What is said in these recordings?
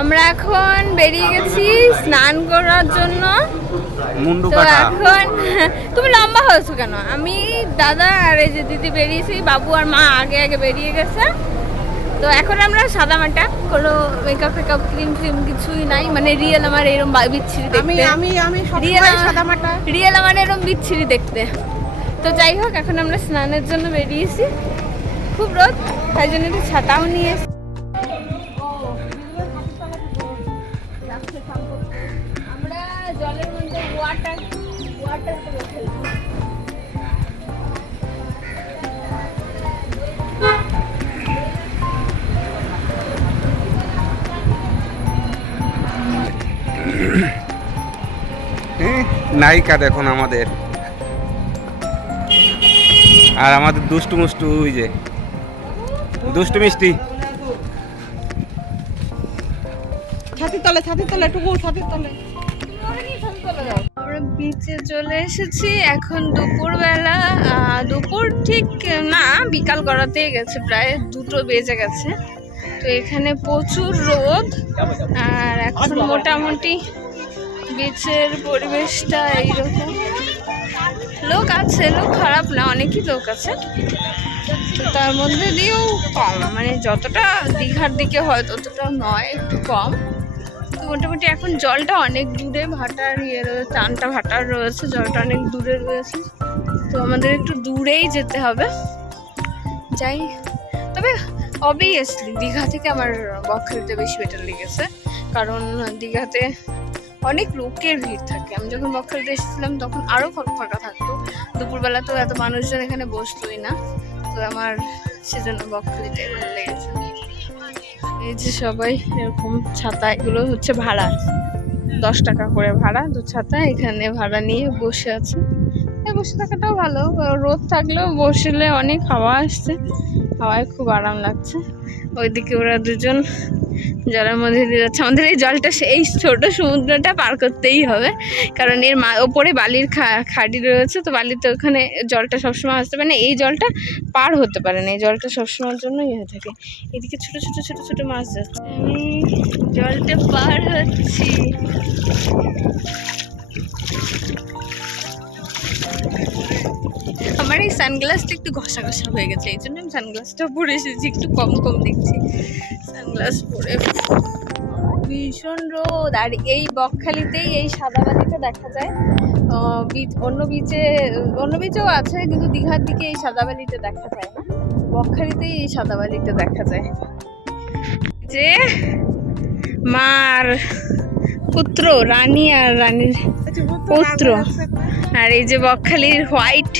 আমরা এখন বেরিয়ে গেছি স্নান করার জন্য। মুন্ডু তো কাটা এখন তুমি লম্বা হয়েছো কেন? আমি দাদা আর এই যে দিদি বেরিয়েছি বাবু আর মা আগে আগে বেরিয়ে গেছে। তো এখন আমরা সাদা মাটা কোনো মেকআপ ফেকআপ ক্রিম ফ্রিম কিছুই নাই। মানে রিয়েল আমার এরকম বিচ্ছিরি আমি দেখতে। আমি আমি রিয়েল সাদা মাটা। রিয়েল আমার এরকম বিচ্ছিরি দেখতে। তো যাই হোক এখন আমরা স্নানের জন্য বেরিয়েছি। খুব রোদ তাই জন্য একটু ছাতাও নিয়ে এসেছি। নায়িকা দেখুন আমাদের। আর আমাদের দুষ্টু মুষ্টু ওই যে। দুষ্টু মিষ্টি। ছাতির তলে ছাতির তলে টুকু ছাতির তলে। বিচে চলে এসেছি। এখন দুপুরবেলা দুপুর ঠিক, না, বিকাল করাতেই গেছে, প্রায় দুটো বেজে গেছে। তো এখানে প্রচুর রোদ, আর এখন মোটামুটি বিচের পরিবেশটা এইরকম। লোক আছে, লোক খারাপ না, অনেকই লোক আছে। তো তার মধ্যে দিয়েও কম মানে যতটা দীঘার দিকে হয় ততটা নয়, একটু কম। মোটামুটি এখন জলটা অনেক দূরে ভাটার ইয়ে রয়েছে টানটা ভাটার রয়েছে, জলটা অনেক দূরে রয়েছে। তো আমাদের একটু দূরেই যেতে হবে। যাই, তবে অবভিয়াসলি দীঘা থেকে আমার বকখালিতে বেশি বেটার লেগেছে। কারণ দীঘাতে অনেক লোকের ভিড় থাকে। আমি যখন বকখালিতে এসেছিলাম, তখন আরও ফাঁকা থাকতো। দুপুরবেলা তো এত মানুষজন এখানে বসতোই না। তো আমার সেজন্য বকখালিতে লেগেছে। এই যে সবাই, এরকম ছাতা, এগুলো হচ্ছে ভাড়া। দশ টাকা করে ভাড়া দু ছাতা এখানে ভাড়া নিয়ে বসে আছে। বসে থাকাটাও ভালো, রোদ থাকলেও বসলে অনেক হাওয়া আসছে। হাওয়ায় খুব আরাম লাগছে। ওইদিকে ওরা দুজন জলের মধ্যে দিয়ে যাচ্ছে। আমাদের এই জলটা এই ছোট সমুদ্রটা পার করতেই হবে। কারণ এর মা ওপরে বালির খাড়ি রয়েছে, তো বালিতে ওখানে জলটা সবসময় আসতে পারে না। এই জলটা পার হতে পারে না। এই জলটা সবসময়ের জন্য ইয়ে হয়ে থাকে। এদিকে ছোট ছোট ছোট ছোট মাছ যাচ্ছে। আমি জলটা পার হচ্ছি। আমার এই সানগ্লাসটা একটু ঘষা ঘষা হয়ে গেছে। এই জন্য আমি সানগ্লাসটা পরে এসেছি, একটু কম কম দেখছি। সানগ্লাস পরে ভীষণ রোদ। আর এই বকখালিতেই এই সাদা বালিটা দেখা যায়। বিচ অন্য বিচে অন্য বিচেও আছে, কিন্তু দীঘার দিকে এই সাদা বালিটা দেখা যায় না। বকখালিতেই এই সাদা বালিটা দেখা যায়। যে মার পুত্র, রানী আর রানীর পুত্র। আর এই যে বকখালির হোয়াইট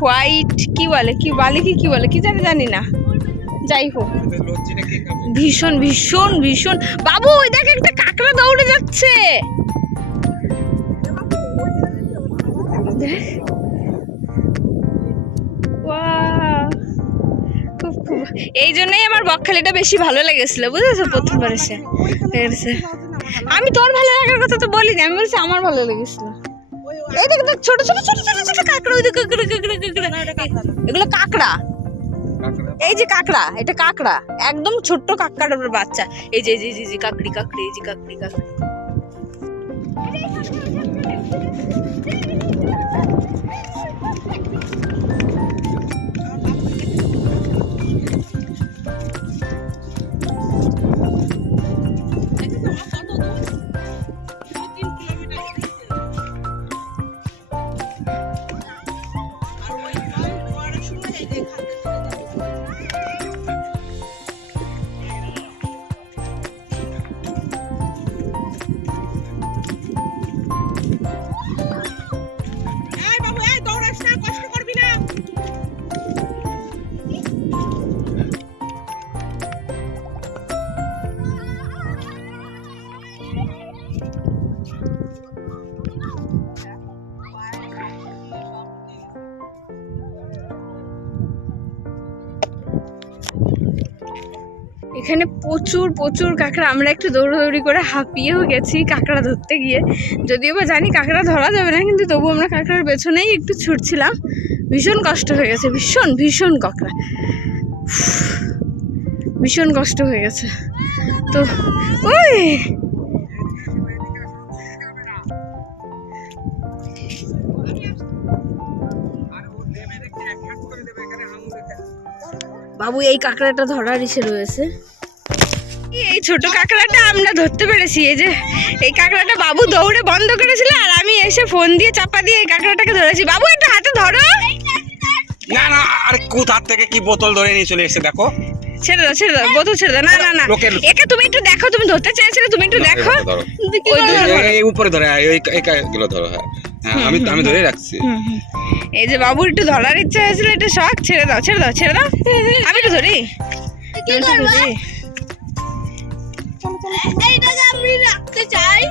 হোয়াইট কি বলে? কি বলে কি কি বলে? কি জানি জানি না। যাই হোক। ভীষণ ভীষণ ভীষণ। বাবু ওই দেখ একটা কাঁকড়া দৌড়ে যাচ্ছে। এই জন্যই আমার বকখালিটা বেশি ভালো লেগেছিল বুঝেছ? প্রথমবার এসে। আমি তোর ভালো লাগার কথা তো বলিনি আমি বলছি আমার ভালো লেগেছিল। এই দেখ দেখ ছোট ছোট ছোট ছোট ছোট কাঁকড়া ওই কাঁকড়া কাঁকড়া কাঁকড়া। এগুলো কাঁকড়া। এই যে কাঁকড়া, এটা কাঁকড়া। একদম ছোট্ট কাঁকড়ার বাচ্চা। এই যে কাঁকড়ি যে, কাকড়ি কাকড়ি, এই যে, কাকড়ি কাকড়ি। এখানে প্রচুর প্রচুর কাঁকড়া। আমরা একটু দৌড়াদৌড়ি করে হাঁপিয়েও গেছি কাঁকড়া ধরতে গিয়ে। যদিও বা জানি কাঁকড়া ধরা যাবে না কিন্তু তবু আমরা কাঁকড়ার পেছনেই একটু ছুটছিলাম। ভীষণ কষ্ট হয়ে গেছে ভীষণ ভীষণ কাঁকড়া। ভীষণ কষ্ট হয়ে গেছে। তো ওই! বাবু এই কাঁকড়াটা ধরার ইসে রয়েছে। এই ছোট কাঁকড়াটা আমরা ধরতে পেরেছি এই যে এই কাঁকড়াটা বাবু দৌড়ে বন্ধ করেছিল আর আমি এসে ফোন দিয়ে চাপা দিয়ে এই কাঁকড়াটাকে ধরেছি। বাবু একটু হাতে ধরো। না না আর কোথার থেকে কি বোতল ধরে নিয়ে চলে এসেছে দেখো। ছেড়ে দাও ছেড়ে দাও বোতল ছেড়ে দাও। না না না একে তুমি একটু দেখো তুমি ধরতে চেয়েছিলে তুমি একটু দেখো। এই- উপরে ধরে এই গুলো ধরো হ্যাঁ। হ্যাঁ, আমি আমি ধরে রাখছি। এই যে বাবুর একটু ধরার ইচ্ছা হয়েছিল এটা শখ ছেড়ে দাও ছেড়ে দাও ছেড়ে দাও। আমি একটু একটু ধরি। এইটাকে আমি রাখতে চাই।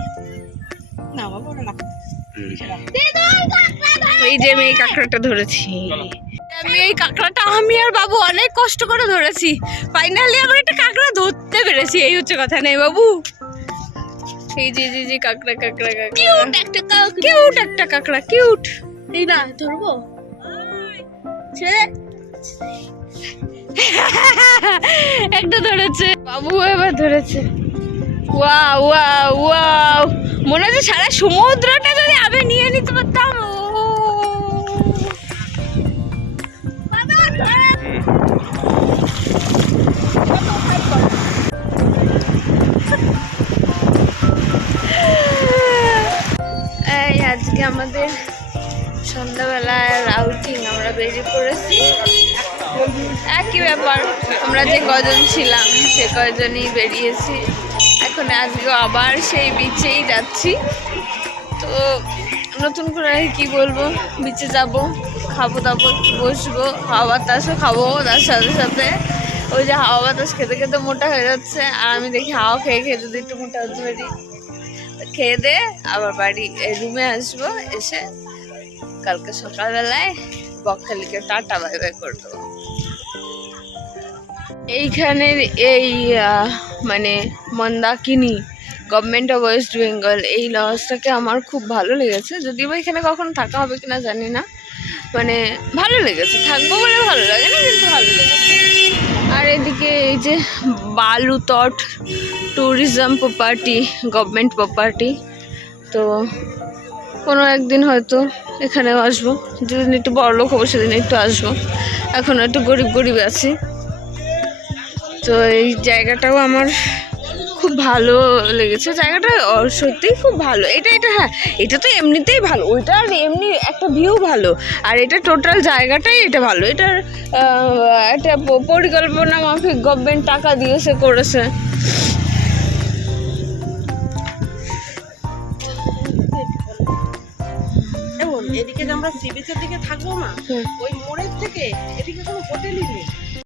না বাবা ওটা এই যে আমি এই কাঁকড়াটা ধরেছি। আমি এই কাঁকড়াটা আমি আর বাবু অনেক কষ্ট করে ধরেছি। ফাইনালি আমরা একটা কাঁকড়া ধরতে পেরেছি এই হচ্ছে কথা নেই বাবু? এই যে যে যে কাঁকড়া কাঁকড়া কাঁকড়া। কিউট একটা কিউট একটা কাঁকড়া কিউট এই না ধরবো? ছেড়ে একটা ধরেছে। বাবু এবার ধরেছে। ওয়া ওয়া ওয়াও মনে হচ্ছে সারা সমুদ্রটা যদি আমি নিয়ে নিতে পারতাম। এই, আজকে আমাদের সন্ধ্যাবেলায় আউটিং আমরা বেরিয়ে পড়েছি। একই ব্যাপার, আমরা যে কজন ছিলাম, সে কয়জনই বেরিয়েছি। এখন আজকে আবার সেই বিচেই যাচ্ছি। তো নতুন করে কি বলব? বিচে যাব, খাব দাবো, বসবো, হাওয়া বাতাসও খাব তার সাথে সাথে। ওই যে হাওয়া বাতাস খেতে খেতে মোটা হয়ে যাচ্ছে, আর আমি দেখি হাওয়া খেয়ে খেয়ে যদি একটু মোটা হতে পারি। খেয়ে দে, আবার বাড়ি রুমে আসব, এসে কালকে সকালবেলায় বকখালিকে টাটা বাই বাই করে দেবো। এইখানের এই মানে Mandakini government of West Bengal এই লজটাকে আমার খুব ভালো লেগেছে। যদিও বা এখানে কখনো থাকা হবে কিনা জানি না। মানে ভালো লেগেছে, থাকব বলে ভালো লাগে না, কিন্তু ভালো লেগেছে। আর এদিকে এই যে Balutat tourism property government property তো কোনো একদিন হয়তো এখানেও আসব। যেদিন একটু বড় লোক হব, সেদিন একটু আসব। এখন একটু গরিব গরিব আছি। তো এই জায়গাটাও আমার খুব ভালো লেগেছে। জায়গাটা সত্যিই খুব ভালো। এটা এটা হ্যাঁ এটা তো এমনিতেই ভালো। ওইটা আর এমনি একটা ভিউ ভালো। আর এটা টোটাল জায়গাটাই এটা ভালো। এটার একটা পরিকল্পনা মাফিক গভর্নমেন্ট টাকা দিয়েছে করেছে। এদিকে আমরা সি বিচের দিকে থাকব না ওই মোড়ের থেকে এদিকে কোনো হোটেলই নেই।